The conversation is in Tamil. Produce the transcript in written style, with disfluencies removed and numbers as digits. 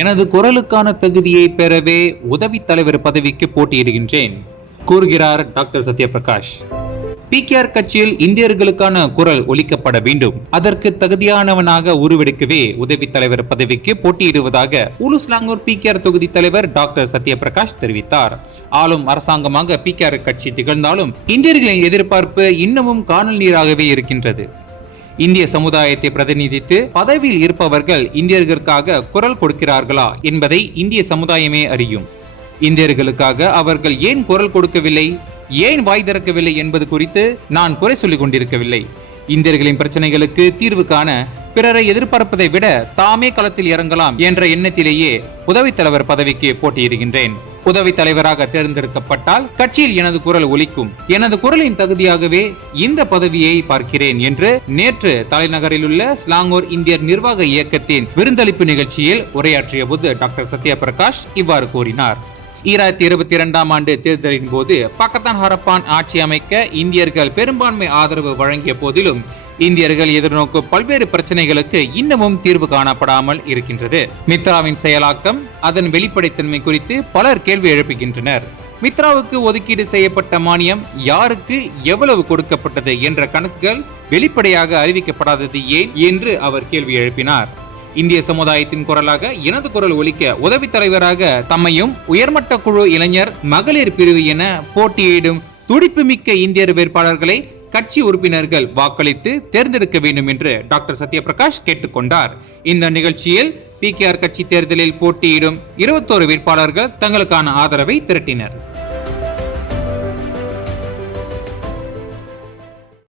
எனது குரலுக்கான தகுதியை பெறவே உதவி தலைவர் பதவிக்கு போட்டியிடுகின்றேன், கூறுகிறார் டாக்டர் சத்யபிரகாஷ். பிகேஆர் கட்சியில் இந்தியர்களுக்கான குரல் ஒலிக்கப்பட வேண்டும், அதற்கு தகுதியானவனாக உருவெடுக்கவே உதவி தலைவர் பதவிக்கு போட்டியிடுவதாக உலுஸ்லாங்கூர் பிகேஆர் தொகுதி தலைவர் டாக்டர் சத்யபிரகாஷ் தெரிவித்தார். ஆளும் அரசாங்கமாக பிகேஆர் கட்சி திகழ்ந்தாலும் இந்தியர்களின் எதிர்பார்ப்பு இன்னமும் காணல் நீராகவே இருக்கின்றது. இந்திய சமுதாயத்தை பிரதிநிதித்து பதவியில் இருப்பவர்கள் இந்தியர்களுக்காக குரல் கொடுக்கிறார்களா என்பதை இந்திய சமுதாயமே அறியும். இந்தியர்களுக்காக அவர்கள் ஏன் குரல் கொடுக்கவில்லை, ஏன் வாய் திறக்கவில்லை என்பது குறித்து நான் குறை சொல்லிக் கொண்டிருக்கவில்லை. இந்தியர்களின் பிரச்சனைகளுக்கு தீர்வு காண பிறரை எதிர்பார்ப்பதை விட தாமே களத்தில் இறங்கலாம் என்ற எண்ணத்திலேயே உதவி தலைவர் பதவிக்கு போட்டியிடுகின்றேன். உதவி தலைவராக தேர்ந்தெடுக்கப்பட்டால் கட்சியில் எனது குரல் ஒலிக்கும், எனது குரலின் தகுதியாகவே இந்த பதவியை பார்க்கிறேன் என்று நேற்று தலைநகரில் உள்ள ஸ்லாங்கூர் இந்தியர் நிர்வாக இயக்கத்தின் விருந்தளிப்பு நிகழ்ச்சியில் உரையாற்றிய போது டாக்டர் சத்யபிரகாஷ் இவ்வாறு கூறினார். 2022ஆம் ஆண்டு தேர்தலின் போது பாகிஸ்தான் ஹரப்பான் ஆட்சி அமைக்க இந்தியர்கள் பெரும்பான்மை ஆதரவு வழங்கிய போதிலும் இந்தியர்கள் எதிர்நோக்கும் பல்வேறு பிரச்சனைகளுக்கு இன்னமும் தீர்வு காணப்படாமல் இருக்கின்றது. மித்ராவின் செயலாக்கம், அதன் வெளிப்படைத்தன்மை குறித்து பலர் கேள்வி எழுப்புகின்றனர். மித்ராவுக்கு ஒதுக்கீடு செய்யப்பட்ட மானியம் யாருக்கு எவ்வளவு கொடுக்கப்பட்டது என்ற கணக்குகள் வெளிப்படையாக அறிவிக்கப்படாதது ஏன் என்று அவர் கேள்வி எழுப்பினார். இந்திய சமுதாயத்தின் குரலாக எனது குரல் ஒலிக்க உதவி தலைவராக தம்மையும் உயர்மட்ட குழு இளைஞர் மகளிர் பிரிவு என போட்டியிடும் துடிப்புமிக்க இந்தியர் வேட்பாளர்களை கட்சி உறுப்பினர்கள் வாக்களித்து தேர்ந்தெடுக்க வேண்டும் என்று டாக்டர் சத்யபிரகாஷ் கேட்டுக்கொண்டார். இந்த நிகழ்ச்சியில் பிகேஆர் கட்சி தேர்தலில் போட்டியிடும் 21 வேட்பாளர்கள் தங்களுக்கான ஆதரவை திரட்டினர்.